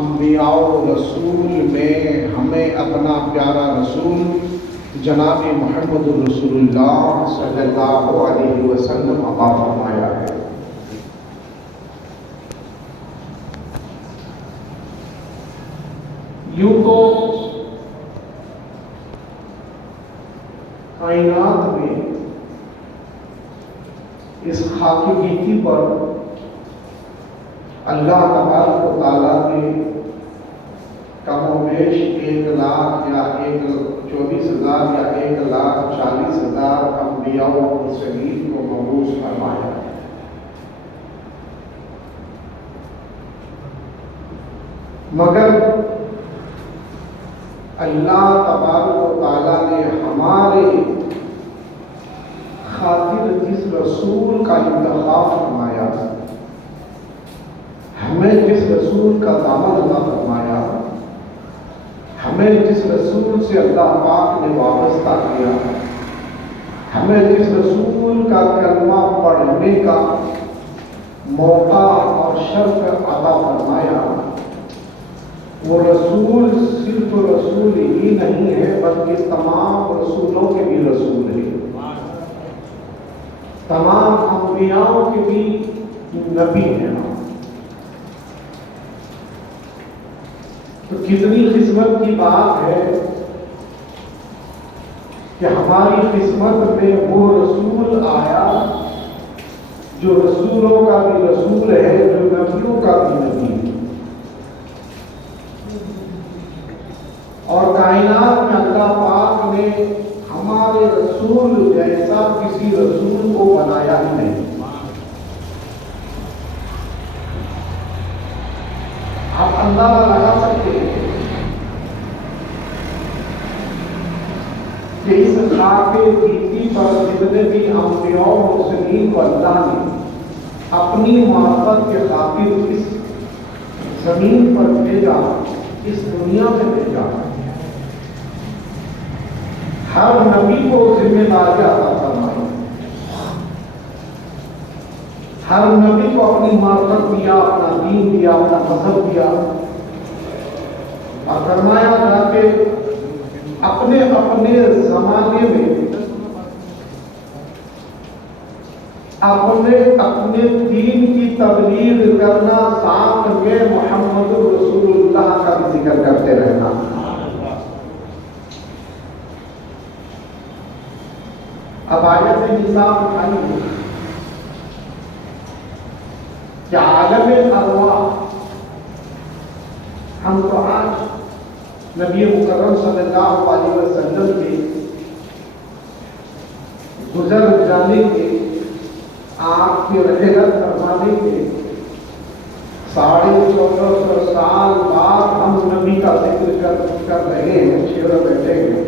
انبیاء و رسول میں ہمیں اپنا پیارا رسول جناب محمد رسول اللہ صلی اللہ علیہ وسلم عطا فرمایا ہے۔ یوں تو کائنات میں اس خاکی گیتی پر اللہ تبارک و تعالیٰ نے کم و بیش 1,00,000 یا 1,24,000 یا 1,40,000 انبیاء و مرسلین کو مبعوث فرمایا ہے۔ مگر اللہ تبارک و تعالیٰ نے ہمارے خاطر جس رسول کا انتخاب فرمایا، ہمیں جس رسول کا دامن عطا فرمایا، ہمیں جس رسول سے اللہ پاک نے وابستہ کیا، ہمیں جس رسول کا کلمہ پڑھنے کا موقع اور شرف عطا فرمایا، وہ رسول صرف رسول ہی نہیں ہے بلکہ تمام رسولوں کے بھی رسول ہے، تمام انبیاء کے بھی نبی ہیں۔ تو کتنی قسمت کی بات ہے کہ ہماری قسمت میں وہ رسول آیا جو رسولوں کا بھی رسول ہے، جو نبیوں کا بھی نبی ہے۔ اور کائنات میں اللہ پاک نے ہمارے رسول جیسا کسی رسول کو بنایا ہی نہیں۔ آپ اندازہ لگا سکتے ہیں کہ اس خاکے گیتی پر جتنے بھی انبیاء و مرسلین کو اللہ نے اپنی معرفت کے خاطر اس زمین پر بھیجا، اس دنیا میں بھیجا، ہر نبی کو ذمہ داری عطا فرمائی، ہر نبی کو اپنی معرفت دیا، اپنا دین دیا، اپنا مذہب دیا، اور فرمایا تھا کہ اپنے اپنے زمانے میں اپنے دین کی تبلیغ کرنا، ساتھ میں محمد رسول اللہ کا بھی ذکر کرتے رہنا۔ اب آیت نصاب اٹھائیے کہ عالم ارواح، ہم تو آج نبی مکرم صلی اللہ علیہ وسلم کے گزر جانے کے، آپ کے رحلت فرمانے کے 1450 سال بعد ہم نبی کا ذکر کر رہے ہیں، چہرے بیٹھے ہیں۔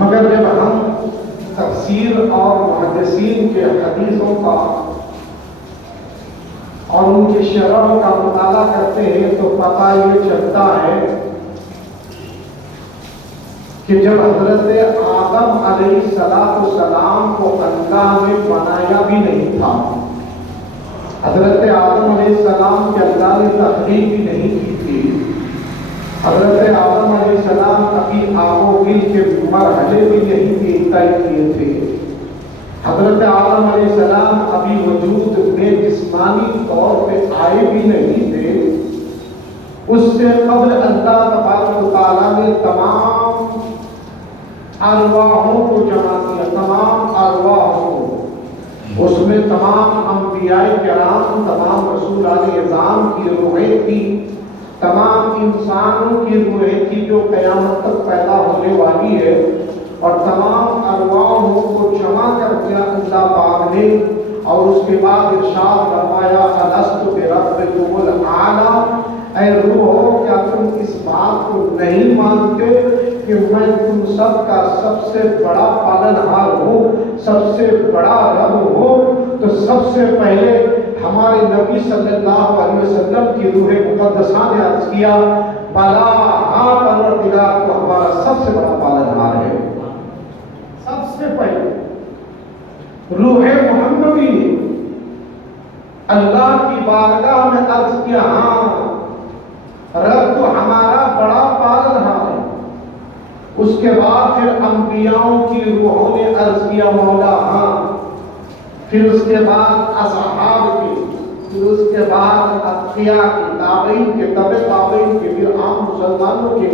مگر جب ہم تفسیر اور محدثین کے حدیثوں کا اور ان کے شرح کا مطالعہ کرتے ہیں تو پتہ یہ چلتا ہے کہ جب حضرت آدم علیہ السلام کو اللہ نے بنایا بھی نہیں تھا، حضرت آدم علیہ السلام کے اللہ نے تخلیق بھی نہیں کی تھی، حضرت آدم علیہ السلام ابھی آب و گل کے مرحلے بھی نہیں طے کیے تھے، حضرت آدم علیہ السلام ابھی وجود میں جسمانی طور پہ آئے بھی نہیں تھے، اس سے قبل اللہ تبارک و تعالیٰ نے تمام ارواحوں کو جمع کیا، تمام ارواحوں کو، اس میں تمام انبیاء کرام، تمام رسولان اعظام کی روحیں تھی، تمام انسانوں کی روحیں تھی جو قیامت تک پیدا ہونے والی ہے، اور تمام ارواحوں کو جمع کر دیا اللہ پاک نے، اور اس کے بعد ارشاد فرمایا الست بربکم الاعلی، اے روحو کیا تم اس بات کو نہیں مانتے کہ میں تم سب کا سب سے بڑا پالنہار ہوں، سب سے بڑا رب ہوں؟ تو سب سے پہلے ہمارے نبی صلی اللہ علیہ وسلم کی روح مقدسہ نے عرض کیا بلا، ہاں پروردگار کو ہمارا سب سے بڑا پالنہار ہے۔ سب سے پہلے روح محمدی نے بارگاہ میں عرض کیا ہاں رب تو ہمارا بڑا پال رہا ہے۔ اس کے بعد پھر انبیاؤں کی روحوں نے عرض کیا مولا ہاں، پھر اس کے بعد اصحاب کی، پھر اس کے بعد اتقیاء کی، تابعین کے، تبع تابعین کے، پھر عام مسلمانوں کے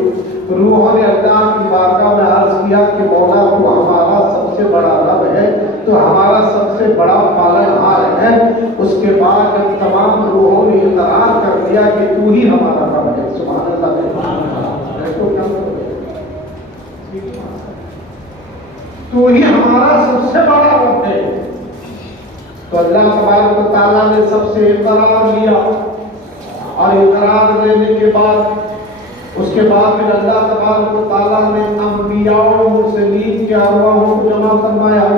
روحوں نے اللہ کی بارگاہ میں عرض کیا کہ مولا تو ہمارا سب سے بڑا رب ہے، تو ہمارا سب سے بڑا پالنہار ہے۔ اس کے بعد جب تمام روحوں نے اقرار کر دیا کہ تو ہی ہمارا رب ہے، سبحان اللہ، تو ہی ہمارا سب سے بڑا رب ہے، تو اللہ تبارک و تعالیٰ نے سب سے اقرار لیا، اور اقرار لینے کے بعد اس کے بعد پھر اللہ تبارک و تعالیٰ نے انبیاء و مرسلین کے ارواحوں کو جمع فرمایا۔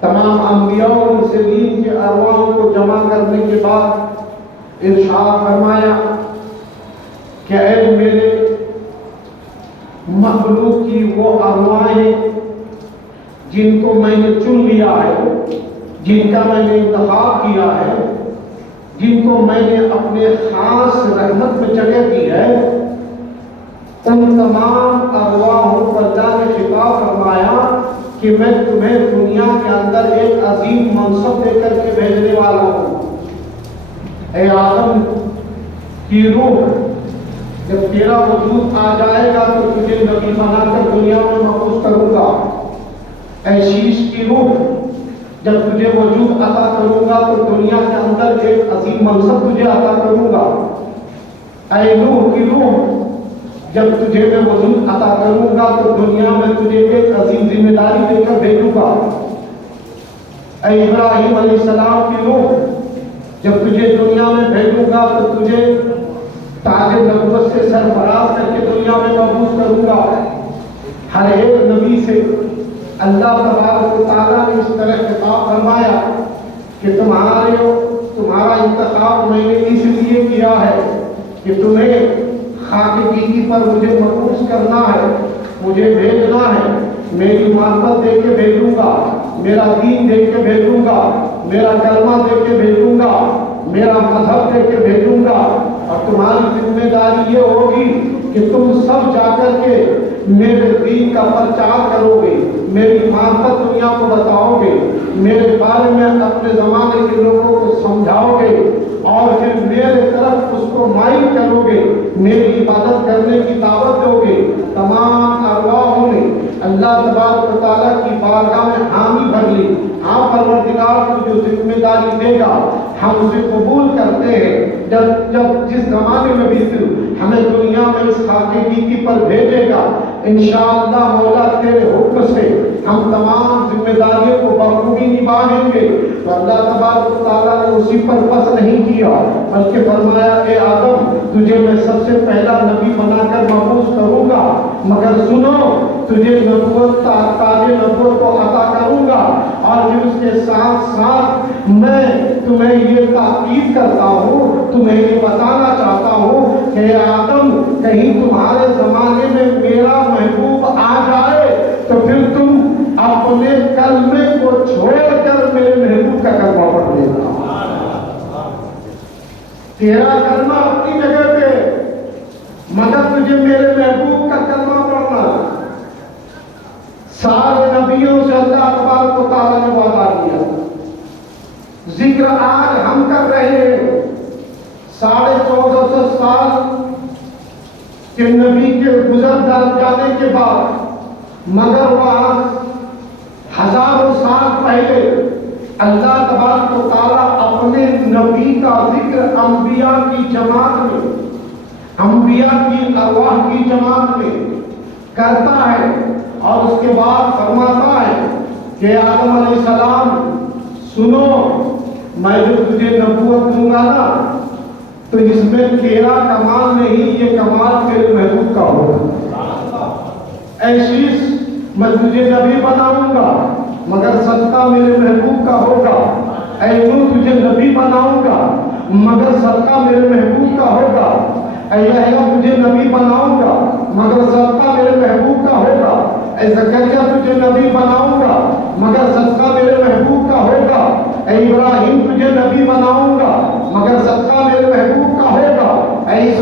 تمام انبیاء و مرسلین کے ارواحوں کو جمع کرنے کے بعد ارشاد فرمایا کہ اے میرے مخلوق کی وہ ارواحیں جن کو میں نے چن لیا ہے، جن کا میں نے انتخاب کیا ہے، جن کو میں نے اپنے خاص رحمت میں جگہ دی ہے، ان تمام ارواحوں پر اللہ نے خطاب فرمایا کہ میں تمہیں دنیا کے اندر ایک عظیم منصب دے کر کے بھیجنے والا ہوں۔ اے آدم کی روح، جب تیرا وجود آ جائے گا تو تجھے نبی بنا کر دنیا میں مبعوث کروں گا۔ اے شیش کی روح، جب تجھے وجود عطا کروں گا تو دنیا کے اندر ایک عظیم منصب تجھے عطا کروں گا۔ اے نوح کی روح، جب تجھے میں وجود عطا کروں گا تو دنیا میں تجھے ایک عظیم ذمہ داری دے کر بھیجوں گا۔ اے ابراہیم علیہ السلام کی روح، جب تجھے دنیا میں بھیجوں گا تو تجھے تاج نبوت سے سرفراز کر کے دنیا میں مبعوث کروں گا۔ ہر ایک نبی سے اللہ تبارک و تعالیٰ نے اس طرح خطاب فرمایا کہ تمہارا انتخاب میں نے اس لیے کیا ہے کہ تمہیں خاک گیتی پر مجھے مبعوث کرنا ہے، مجھے بھیجنا ہے، میری محبت دے کے بھیجوں گا، میرا دین دے کے بھیجوں گا، میرا کلمہ دے کے بھیجوں گا، میرا مذہب دے کے بھیجوں گا، اور تمہاری ذمہ داری یہ ہوگی کہ تم سب جا کر کے میرے دین کا پرچار کرو گے، میری محبت دنیا کو بتاؤ گے، میرے بارے میں اپنے زمانے کے لوگوں کو سمجھاؤ گے، اور پھر میرے طرف اس کو مائل کرو گے، میری عبادت کرنے کی دعوت دو گے۔ تمام ارواحوں نے اللہ تبارک و تعالیٰ کی بارگاہ میں حامی بھر لی، ہاں پروردگار تو جو ذمہ داری دے گا ہم اسے قبول کرتے ہیں۔ جب جس زمانے میں بھی ہمیں دنیا میں اس خاک گیتی پر بھیجے گا، انشاءاللہ مولا تیرے حکم سے ہم تمام ذمہ داریوں کو بخوبی نبھائیں گے۔ تو اللہ تبارک و تعالیٰ نے اسی پر بس نہیں کیا، بلکہ فرمایا اے آدم تجھے میں سب سے پہلا نبی بنا کر مبعوث کروں گا، مگر سنو تجھے نبوت تاج نبوت کو عطا کروں گا، اور پھر اس کے ساتھ ساتھ میں تمہیں یہ تاکید کرتا ہوں، تمہیں یہ بتانا چاہتا ہوں کہ اے آدم کہیں تمہارے زمانے میں میرا محبوب آ جائے تو پھر تم اپنے کلمے کو چھوڑ کر میرے محبوب کا کلمہ پڑھ لینا۔ تیرا کلمہ اپنی جگہ پہ، مگر تجھے میرے محبوب کا کلمہ پڑھنا۔ سارے نبیوں سے اللہ تبارک و تعالیٰ نے وعدہ کیا، ذکر آج ہم کر رہے ہیں 1450 سال کے نبی کے گزر جانے کے بعد، مگر وہاں ہزاروں سال پہلے اللہ تبارک و تعالیٰ اپنے نبی کا ذکر انبیاء کی جماعت میں، انبیاء کی ارواح کی جماعت میں کرتا ہے، اور اس کے بعد فرماتا ہے کہ آدم علیہ السلام سنو، میں جو تجھے نبوت دوں گا نا تو اس میں تیرا کمال نہیں، یہ کمال میرے محبوب کا ہوگا۔ اے شیش، میں تجھے نبی بناؤں گا مگر صدقہ میرے محبوب کا ہوگا۔ اے نوح، تجھے نبی بناؤں گا مگر صدقہ میرے محبوب کا ہوگا۔ اے یحییٰ، تجھے نبی بناؤں گا مگر صدقہ میرے محبوب کا ہوگا۔ اے زکریا، تجھے نبی بناؤں گا مگر صدقہ میرے محبوب کا ہوگا۔ اے ابراہیم، تجھے نبی بناؤں گا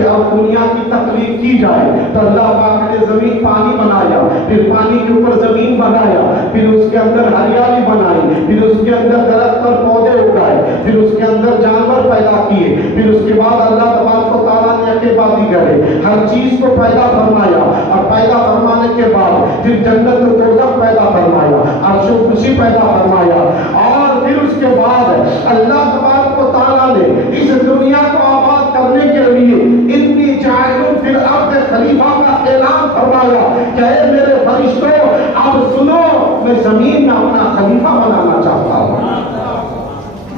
کہ اب دنیا کی تخلیق کی جائے، تو اللہ پاک نے زمین پانی بنایا، پھر پانی کے اوپر زمین بنایا، پھر اس کے اندر ہریالی بنائی، پھر اس کے اندر درخت اور پودے اگائے، پھر اس کے اندر جانور پیدا کیے، پھر اس کے بعد اللہ تبارک و تعالیٰ نے اکیبادی کرے ہر چیز کو پیدا فرمایا، اور پیدا فرمانے کے بعد پھر جنت و دوزخ پیدا فرمایا، عرش و کرسی پیدا فرمایا، اور پھر اس کے بعد اللہ تبارک و تعالیٰ نے اس دنیا کو آباد کرنے کے لیے انی جاعل فی الارض خلیفہ کا اعلان فرمایا کہ اے میرے فرشتوں اب سنو، میں زمین میں اپنا خلیفہ بنانا چاہتا ہوں،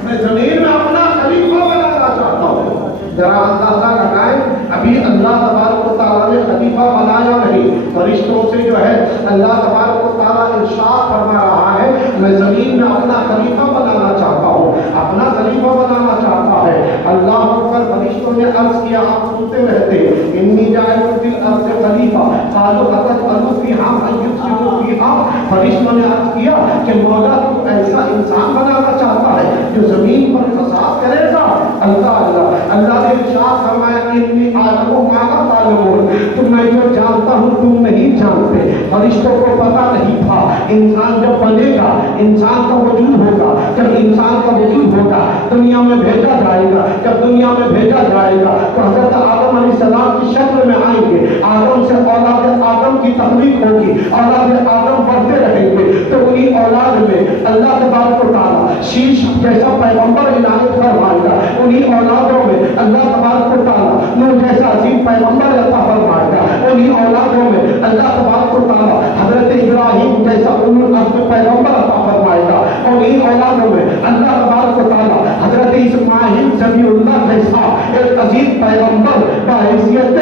میں زمین میں اپنا خلیفہ بنانا چاہتا ہوں۔ ذرا اندازہ لگائیں، ابھی اللہ تبارک و تعالیٰ نے خلیفہ بنایا نہیں، فرشتوں سے جو ہے اللہ تبارک و تعالیٰ ارشاد فرما رہا ہے میں زمین میں اپنا خلیفہ بنانا چاہتا ہوں، اپنا خلیفہ بنانا چاہتا ہے۔ اللہ اکبر، فرشتوں نے عرض کیا، آپ سنتے رہتے انی جاعل فی الارض خلیفہ قالوا اتجعل فیہا من یفسد فیہا، فرشتوں نے عرض کیا کہ مولا تو ایسا انسان بنانا چاہتا ہے جو زمین پر فساد کرے گا؟ اللہ نے ارشاد فرمایا انی اعلم ما لا تعلمون، تو میں جو جانتا ہوں تم نہیں جانتے۔ فرشتوں کو پتہ نہیں تھا انسان جب بنے گا، انسان کا وجود ہوگا، جب انسان کا وجود ہوگا دنیا میں بھیجا جائے گا، جب دنیا میں بھیجا جائے گا تو حضرت آدم علیہ السلام کی شکل میں آئیں گے، آدم سے اولاد آدم کی تخلیق ہوگی، اولاد آدم بڑھتے رہیں گے، تو انہی اولاد میں اللہ تبارک و تعالیٰ شیش جیسا پیغمبر عنایت فرمائے گا، انہی اولادوں میں اللہ تبارک و تعالیٰ نوح جیسا عظیم پیغمبر عطا فرمائے گا، انہی اولادوں میں اللہ تبارک و تعالیٰ حضرت ابراہیم جیسا اولو العزم پیغمبر عطا فرمائے گا، انہی اولادوں میں اللہ تبارک و تعالیٰ حضرت اسماعیل ذبیح اللہ جیسا ایک عظیم پیغمبر بحیثیت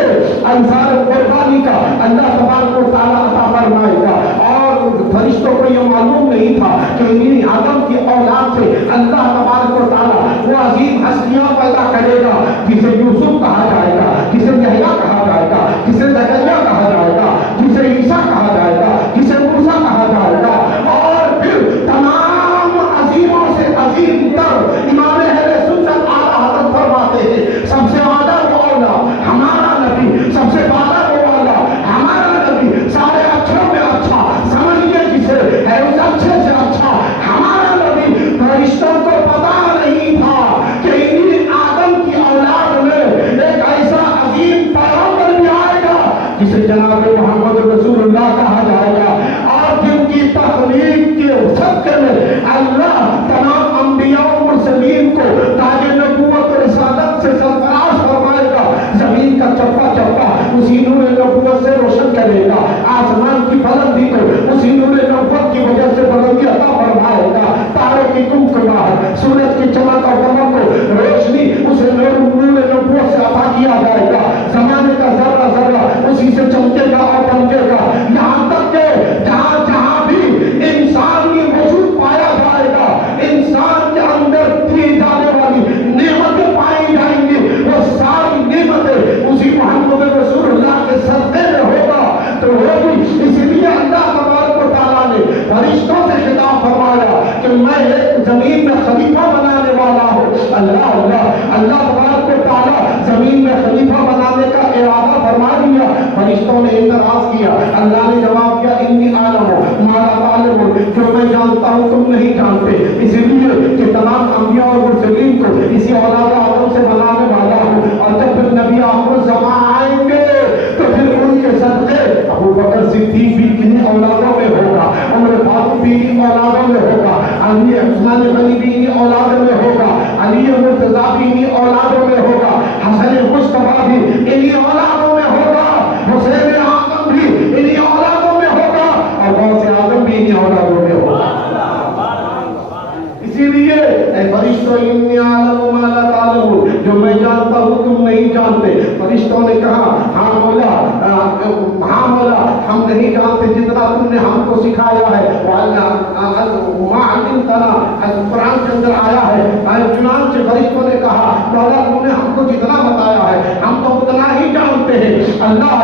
انصار قربانی کا اللہ تبارک و تعالیٰ عطا فرمائے گا۔ اور فرشتوں کو یہ معلوم نہیں تھا کہ انہی آدم کی اولاد سے اللہ تبارک و تعالیٰ وہ عظیم ہستیاں پیدا کرے گا جسے یوسف کہا جائے گا، جسے یحییٰ کہا جائے گا، جسے زکریا کہا جائے گا، جسے عیسیٰ کہا جائے گا، جسے موسیٰ کہا جائے گا، اور پھر تمام عظیموں سے عظیم تر امام اہل سنت اعلیٰ حضرت فرماتے ہیں سب سے اعلیٰ و اولیٰ ہمارا نبی، سب سے بالا و والا ہمارا نبی، سارے اچھوں میں اچھا سمجھیے جسے ہے اس اچھے سے اچھا ہمارا نبی۔ فرشتوں کو پتا نہیں تھا کہ انہی آدم کی اولاد میں ایک ایسا عظیم پیغمبر بھی آئے گا جسے جناب محمد رسول اللہ کہا جائے گا، اور جن کی تخلیق کے صدقے میں اللہ تمام انبیاء و مرسلین کو تاج نبوت و رسالت سے سرفراز فرمائے گا، زمین کا چپا چپا اسی نور نبوت سے روشن کرے گا، آسمان کی بلندی کو اسی نور نبوت کی وجہ سے بلندی عطا فرمائے گا، تاروں کی چمکماہٹ، سورج کی چمک اور دمک کو روشنی اسے نور نبوت سے عطا کیا جائے گا، زمانے کا ذرہ ذرہ اسی سے چمکے گا اور چمکے گا، یہاں تک کہ جہاں جہاں بھی انسانی وجود پایا جائے گا، انسان کے اندر دی جانے والی نعمتیں پائی جائیں گی، وہ ساری نعمتیں اسی محمد رسول اللہ کے صدقے میں ہوگا تو ہوگی۔ اسی لیے اللہ تبارک و تعالیٰ نے فرشتوں سے خطاب فرمایا کہ میں ایک زمین میں خلیفہ بنانے والا ہوں۔ اللہ تبارک و تعالیٰ زمین میں خلیفہ بنانے کا ارادہ فرما دیا، فرشتوں نے اعتراض کیا، اللہ نے جواب دیا انی عالم ما لا تعلمون، جو میں جانتا ہوں تم نہیں جانتے، اسی لیے کہ تمام انبیاء اور مرسلین کو اسی اولاد آدم سے بنانے والا ہوں، اور جب پھر نبی آخر زمان آئیں گے تو پھر ان کے صدقے ابو بکر صدیق بھی انہی اولادوں میں ہوگا، عمر فاروق بھی انہی اولادوں میں ہوگا، علی عثمان غنی بھی انہی اولادوں میں ہوگا، علی مرتضیٰ بھی انہی اولادوں میں ہوگا، حسن مصطفیٰ بھی انہی اولادوں میں ہوگا، حسین اعظم بھی انہی اولادوں میں ہوگا، اور غوث اعظم بھی انہی اولادوں میں ہوگا۔ اسی لیے اے فرشتوں انی اعلم ما لا تعلمون، جو میں جانتا ہوں تم نہیں جانتے۔ فرشتوں نے کہا ہاں مولا ہم نہیں جانتے جتنا تم نے ہم کو سکھایا ہے، ما علمتنا، قرآن کے اندر آیا ہے، چنانچہ فرشتوں نے کہا مولا تم نے ہم کو جتنا بتایا ہے ہم تو اتنا ہی جانتے ہیں۔ اللہ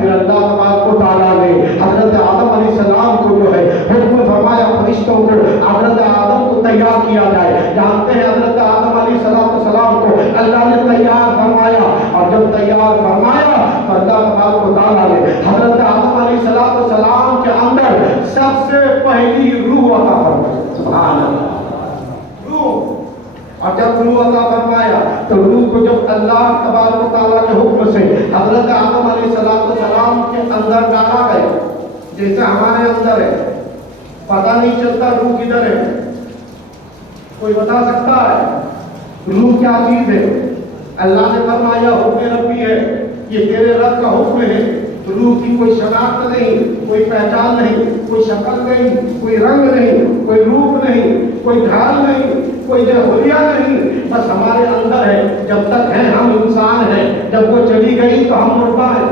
پھر اللہ تبارک و تعالیٰ نے حضرت آدم علیہ السلام کو جو ہے حکم فرمایا فرشتوں کو حضرت آدم کو تیار کیا جائے۔ جانتے ہیں حضرت آدم علیہ السلام کو اللہ نے تیار فرمایا، اور جب جب تیار فرمایا تو اللہ تبارک و تعالیٰ نے حضرت آدم علیہ السلام کے اندر سب سے پہلی روح عطا فرمائی. سبحان اللہ. روح. اور جب روح عطا فرمایا تو روح کو جب اللہ تبارک و تعالیٰ کے حکم سے حضرت آدم علیہ السلام کے اندر ڈالا گیا، جیسے ہمارے اندر ہے، پتہ نہیں چلتا روح کدھر ہے. کوئی بتا سکتا ہے روح کیا چیز ہے؟ اللہ نے فرمایا حکم ربی ہے، یہ تیرے رب کا حکم ہے. روح کی کوئی شناخت نہیں، کوئی پہچان نہیں، کوئی شکل نہیں، کوئی رنگ نہیں، کوئی روپ نہیں، کوئی ڈھال نہیں، کوئی حلیہ نہیں، بس ہمارے اندر ہے. جب تک ہیں ہم انسان ہیں، جب وہ چلی گئی تو ہم مردہ ہیں.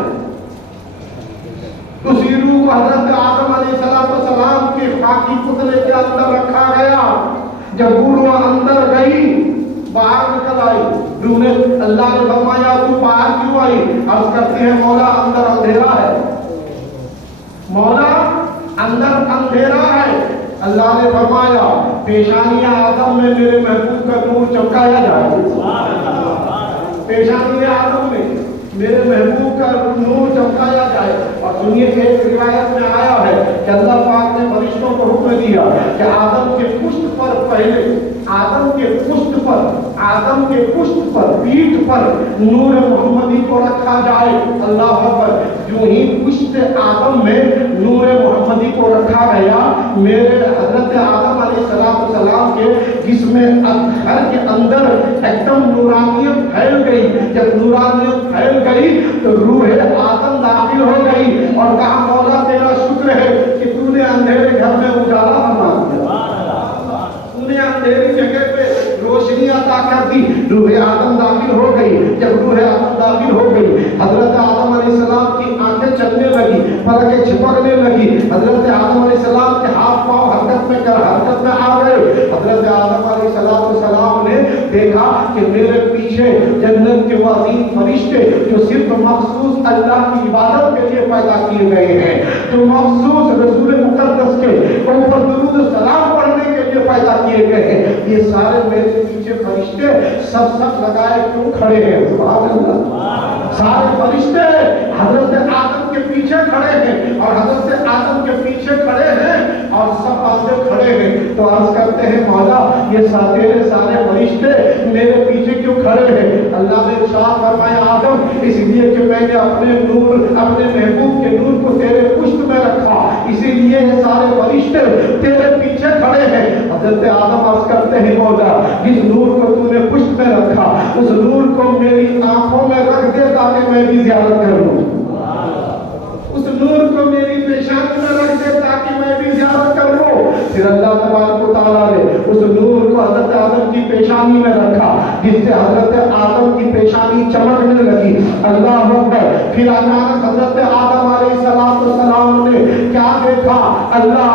اسی روح کو حضرت آدم علیہ السلام کے خاکی پتلے کے اندر رکھا گیا. جب وہ روح اندر گئی باہر نکل آئی. روح نے اللہ نے فرمایا تو باہر کیوں آئی؟ عرض کرتے ہیں مولا اندر اندھیرا ہے، مولا اندر اندھیرا ہے. اللہ نے فرمایا پیشانی آدم میں میرے محبوب کا نور چمکایا جائے. پیشانی آدم میں میرے محبوب کا نور چمکایا جائے. اور سنیے ایک روایت میں آیا ہے کہ اللہ پاک نے فرشتوں کو حکم دیا کہ آدم کے پشت پر پہلے، آدم کے پشت پر پیٹھ پر نور محمدی کو رکھا جائے. اللہ اکبر. جو ہی پشت آدم میں نور محمدی کو رکھا گیا، میرے حضرت آدم علیہ السلام کے جسم اطہر کے اندر ایک دم نورانیت پھیل گئی. جب نورانیت پھیل گئی تو روح آدم داخل ہو گئی اور کہا مولا تیرا شکر ہے کہ تو نے اندھیرے گھر میں اجالا بنا دیا، تو نے اندھیری جگہ پہ روشنی عطا کر دی. روح آدم داخل ہو گئی. جب روح آدم داخل ہو گئی، حضرت آدم علیہ السلام کی آنکھیں چلنے لگی، پلکیں چھپکنے لگی. حضرت آدم علیہ السلام کے ہاتھ پاؤں حرکت میں آ گئے. حضرت آدم علیہ السلام نے دیکھا کہ میرے پیچھے جنت کے عظیم فرشتے جو صرف مخصوص اللہ کی عبادت کے لیے پیدا کیے گئے ہیں، جو مخصوص رسول مقدس کے اوپر درود و سلام پڑھنے کے لیے پیدا کیے گئے ہیں، یہ سارے میرے پیچھے فرشتے سب لگائے کیوں کھڑے ہیں؟ سبحان اللہ. سارے فرشتے حضرت آدم کے پیچھے کھڑے ہیں اور حضرت آدم کے پیچھے کھڑے ہیں اور سب آگے کھڑے ہیں. تو عرض کرتے ہیں مولا یہ تیرے سارے فرشتے میرے پیچھے کیوں کھڑے ہیں؟ اللہ نے ارشاد فرمایا آدم اس لیے کہ میں نے اپنے نور، اپنے محبوب کے نور کو تیرے پشت میں رکھا، اسی لیے یہ سارے فرشتے تیرے پیچھے کھڑے ہیں. حضرت آدم عرض کرتے ہیں مولا جس نور کو تو نے پشت میں رکھا اس نور کو میری آنکھوں میں رکھ دے تاکہ میں بھی زیارت کروں. اس نور کو میری پیشانی میں رکھ دے تاکہ میں بھی زیارت کر لوں. پھر اللہ تبارک و تعالیٰ نے اس نور کو حضرت آدم کی پیشانی میں رکھا جس سے حضرت آدم کی پیشانی چمکنے لگی. اللہ اکبر. پھر اچانک حضرت آدم علیہ السلام نے کیا دیکھا؟ اللہ.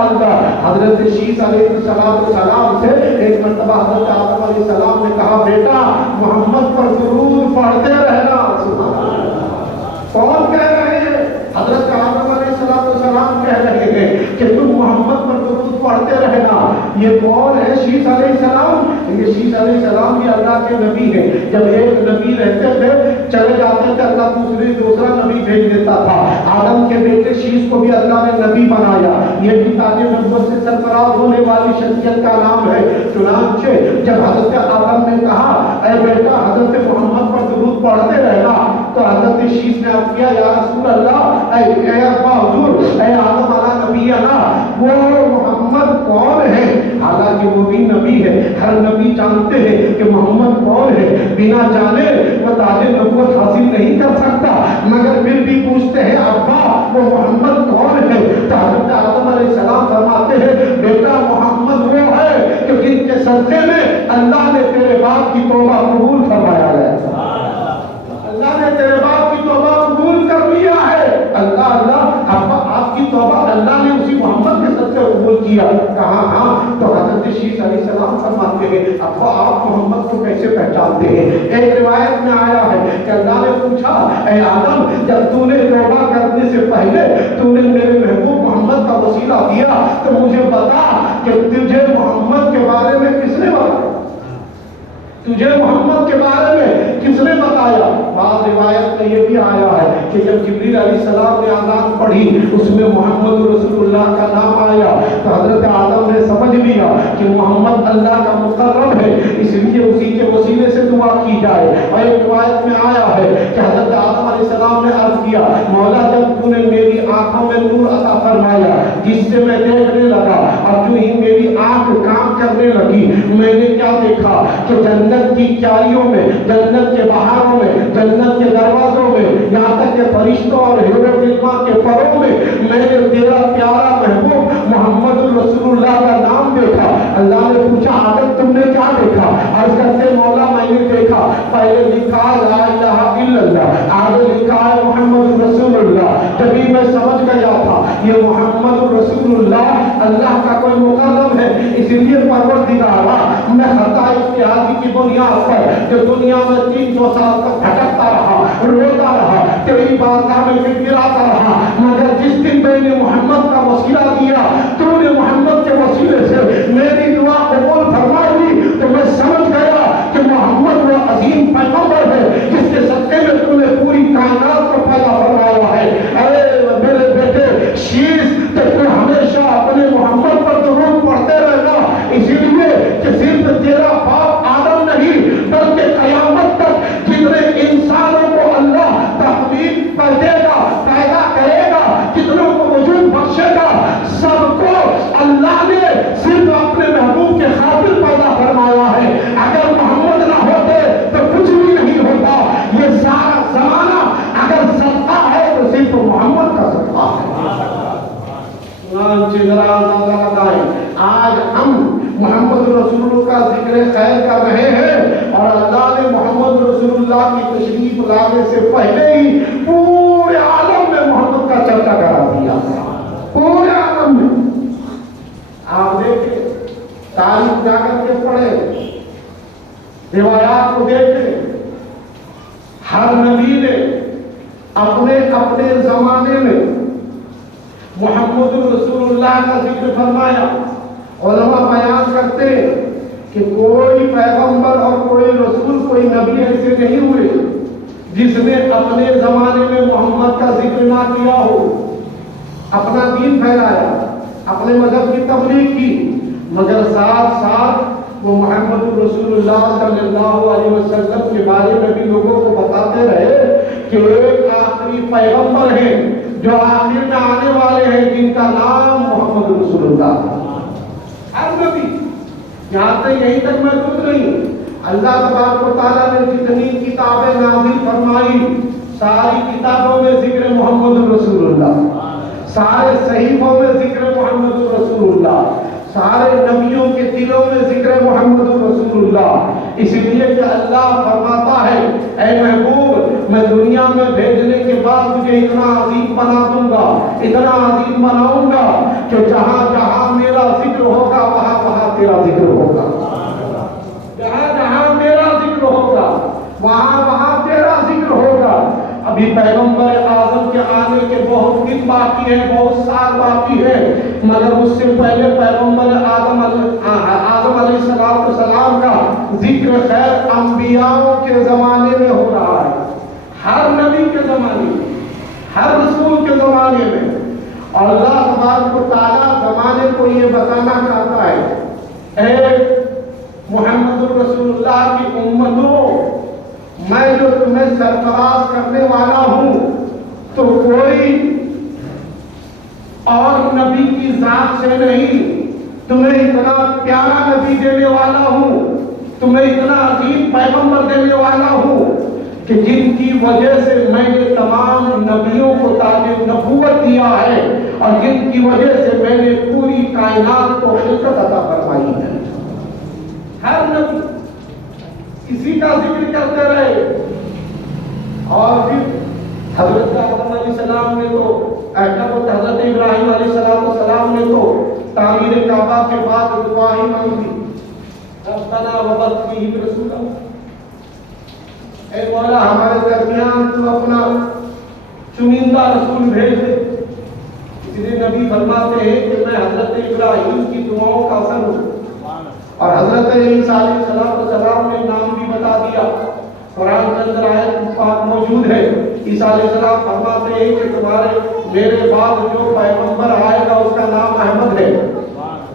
حضرت شیس علیہ السلام سے ایک مرتبہ حضرت آدم علیہ السلام نے کہا بیٹا محمد پر درود پڑھتے رہنا. کون کہہ رہے ہیں؟ حضرت آدم علیہ السلام کہہ رہے ہیں کہ تم محمد پر درود پڑھتے رہنا. یہ کون ہے؟ شیس علیہ السلام. یہ شیس علیہ السلام بھی اللہ کے نبی ہیں. جب ایک نبی رہتے تھے چلے جاتے تھے اللہ دوسرا نبی بھیج دیتا تھا. آدم کے بیٹے شیس کو بھی اللہ نے نبی بنایا. یہ بھی تاج نبوت سے سرفراز ہونے والی شخصیت کا نام ہے. چنانچہ جب حضرت آدم نے کہا اے بیٹا حضرت محمد پر درود پڑھتے رہنا تو حضرت شیس نے عرض کیا یا رسول اللہ اے ابا حضور اے آدم علیہ نبی وہ محمد کون ہے؟ حالانکہ وہ بھی نبی ہے. ہر نبی جانتے ہیں کہ محمد کون ہے. بنا جانے وہ تاج نبوت حاصل نہیں کر سکتا مگر پھر بھی پوچھتے ہیں ابا وہ محمد کون ہے؟ تو حضرت آدم علیہ السلام فرماتے ہیں بیٹا محمد وہ ہے کہ جن کے صدقے میں اللہ نے تیرے باپ کی توبہ قبول فرمایا ہے. اللہ نے تیرے باپ کی توبہ قبول کر لیا ہے. اللہ آپ کی توبہ اللہ نے اسی محمد کے صدقے قبول کیا. کہا ہاں. تو حضرت شیس علیہ السلام فرماتے ہیں ابا آپ محمد کو کیسے پہچانتے ہیں؟ ایک روایت میں آیا ہے کہ اللہ نے پوچھا اے آدم جب تو نے توبہ کرنے سے پہلے تو نے میرے محبوب محمد کا وسیلہ دیا تو مجھے بتا کہ تجھے محمد کے بارے میں کس نے بتایا؟ تجھے محمد کے بارے میں کس نے بتایا؟ بعض روایت بھی آیا ہے کہ جب جبریل علیہ السلام نے آزان پڑھی اس میں محمد رسول اللہ کا نام آیا تو حضرت آدم نے سمجھ لیا کہ محمد اللہ کا مقرب ہے، اس لیے اسی کے وسیلے سے دعا کی جائے۔ اور ایک روایت میں آیا ہے کہ حضرت آدم علیہ السلام نے عرض کیا مولا جب تو نے میری آنکھوں میں نور عطا فرمایا جس سے میں دیکھنے لگا، اب جو ہی میری آنکھ کام کرنے لگی میں نے کیا دیکھا کہ جنت کی کیاریوں میں، جنت کے بہاروں میں، جنت کے دروازوں میں، یہاں تک کہ فرشتوں اور حور غلمان کے پروں میں میں نے تیرا پیارا محبوب محمد رسول اللہ کا نام دیکھا۔ اللہ نے پوچھا آدم تم نے کیا دیکھا؟ عرض کرتے مولا میں نے دیکھا پہلے لکھا لا الہ الا اللہ، آگے لکھا ہے محمد رسول اللہ۔ جبھی میں سمجھ گیا تھا یہ محمد رسول اللہ اللہ کا کوئی مقرب ہے، اس لیے پروردگارا میں خطا اجتہادی کی بنیاد پر جو دنیا میں 300 سال تک بھٹکتا رہا، روتا رہا، تیری بارگاہ میں گڑگڑاتا رہا، مگر جس دن میں نے محمد کا وسیلہ دیا تو نے محمد کے وسیلے سے میری دعا قبول فرما لی، تو میں سمجھ گیا کہ محمد وہ عظیم پیغمبر ہے جس کے صدقے میں تو نے پوری کائنات کو پیدا فرمایا ہے۔ اے میرے بیٹے شیش تو ہمیشہ اپنے محمد پر درود پڑھتے رہنا، اسی لیے کہ صرف تیرا باپ آدم نہیں بلکہ قیامت تک جتنے انسانوں کو اللہ تخلیق کر دے گا، پیدا کرے گا، کتنوں کو وجود بخشے گا، سب کو اللہ نے صرف اپنے محبوب کے خاطر پیدا فرمایا ہے۔ اگر محمد نہ ہوتے تو کچھ بھی نہیں ہوتا۔ یہ سارا زمانہ اگر صدقہ ہے تو صرف محمد کا صدقہ ہے۔ آج ہم محمد رسول اللہ کا ذکر خیر کر رہے ہیں اور اللہ نے محمد رسول اللہ کی تشریف لانے سے پہلے ہی پورے عالم میں محمد کا چرچا کرا دیا، پورے عالم میں۔ آپ دیکھیں تاریخ جا کر کے پڑھیں، روایات کو دیکھیں، ہر نبی نے اپنے اپنے زمانے میں محمد رسول اللہ کا ذکر فرمایا۔ علماء بیان کرتے کہ کوئی پیغمبر اور کوئی رسول، کوئی نبی ایسے نہیں ہوئے جس نے اپنے زمانے میں محمد کا ذکر نہ کیا ہو، اپنا دین پھیلایا، اپنے مذہب کی تبلیغ کی، مگر ساتھ ساتھ وہ محمد رسول اللہ صلی اللہ علیہ وسلم کے بارے میں بھی لوگوں کو بتاتے رہے کہ ایک آخری پیغمبر ہے جو آخر میں آنے والے ہیں جن کا نام محمد رسول اللہ ہے۔ ہر نبی یہاں سے یہیں تک محدود نہیں، اللہ تبارک و تعالیٰ نے جتنی کتابیں نازل فرمائی ساری کتابوں میں ذکر محمد رسول اللہ، سارے صحیفوں میں ذکر محمد رسول اللہ، سارے نبیوں کے دلوں میں ذکر محمد رسول اللہ۔ اس لیے کہ اللہ فرماتا ہے اے محبوب میں دنیا میں بھیجنے کے بعد تجھے اتنا عظیم بنا دوں گا، اتنا عظیم بناؤں گا کہ جہاں جہاں میرا ذکر ہوگا وہاں وہاں تیرا ذکر ہوگا، جہاں جہاں میرا ذکر ہوگا وہاں وہاں تیرا ذکر ہوگا۔ ابھی پیغمبر اعظم کے آنے کے بہت دن باقی ہیں، بہت سال باقی ہیں، مگر اس سے پہلے پیغمبر آدم علیہ السلام کا ذکر خیر انبیاءوں کے زمانے میں ہو رہا ہے، ہر نبی کے زمانے میں، ہر رسول کے زمانے میں۔ اور اللہ تبارک و تعالیٰ زمانے کو یہ بتانا چاہتا ہے اے محمد رسول اللہ کی امتوں، میں جو تمہیں سرفراز کرنے والا ہوں تو کوئی اور نبی کی ذات سے نہیں، تمہیں اتنا پیارا نبی دینے والا ہوں، تمہیں اتنا عظیم پیغمبر دینے والا ہوں کہ جن کی وجہ سے میں نے تمام نبیوں کو تاج نبوت دیا ہے اور جن کی وجہ سے میں نے پوری کائنات کو خلقت عطا فرمائی ہے۔ ہر نبی اسی کا ذکر کرتے رہے۔ اور پھر حضرت آدم علیہ السلام نے تو حضرت ابراہیم علیہ السلام نے تو تعمیر کعبہ کے بعد دعا ہی مانگی، ربنا وبعث فیہم رسولا، اے مولا ہمارے درمیان تو اپنا چنندہ رسول بھیج دے۔ اس لیے نبی فرماتے ہیں کہ میں حضرت ابراہیم کی دعاؤں کا اثر ہوں، اور حضرت عیسیٰ علیہ السلام نے نام بھی بتا دیا، قرآن کے اندر آیت پاک موجود ہے، عیسیٰ علیہ السلام فرماتے ہیں کہ تمہارے میرے بعد جو پیغمبر آئے گا اس کا نام احمد ہے۔